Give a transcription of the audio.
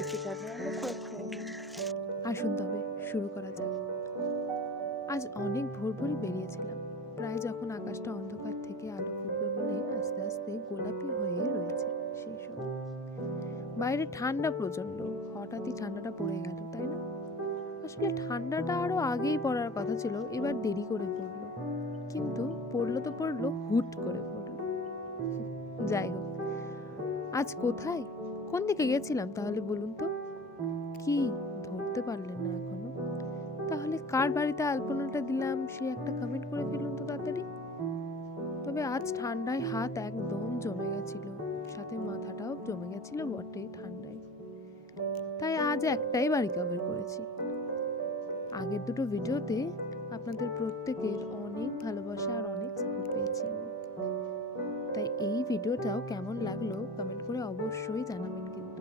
Basically আমি কোথায় আসুন তবে শুরু করা যাক। আজ অনেক ভোর ভোরই বেরিয়েছিলাম, প্রায় যখন আকাশটা অন্ধকার থেকে আলো ফুটবে বলে আস্তে আস্তে গোলাপি হয়ে রয়েছে সেই সময়। বাইরে ঠান্ডা প্রচণ্ড, হঠাৎই ঠান্ডাটা পড়ে গেল, তাই না? আসলে ঠান্ডাটা আরো আগেই পড়ার কথা ছিল, এবার দেরি করে পড়লো। কিন্তু পড়লো তো পড়লো, হুট করে পড়লো। যাই হোক, আজ কোথায়, কোন দিকে গেছিলাম তাহলে বলুন তো? কি ধরতে পারলেন না এখনো? তাহলে কার বাড়িতে আলপনাটা দিলাম সে একটা কমেন্ট করে ফেলুন তো তাড়াতাড়ি। তবে আজ ঠান্ডায় হাত একদম জমে গেছিল, সাথে মাথাটাও জমে গেছিল বটে ঠান্ডায়। তাই আজ একটাই বাড়ি কভার করেছি। আগের দুটো ভিডিওতে আপনাদের প্রত্যেকের অনেক ভালোবাসা আর অনেক সাপোর্ট পেয়েছি আমি। তাই এই ভিডিওটাও কেমন লাগলো কমেন্ট করে অবশ্যই জানাবেন কিন্তু।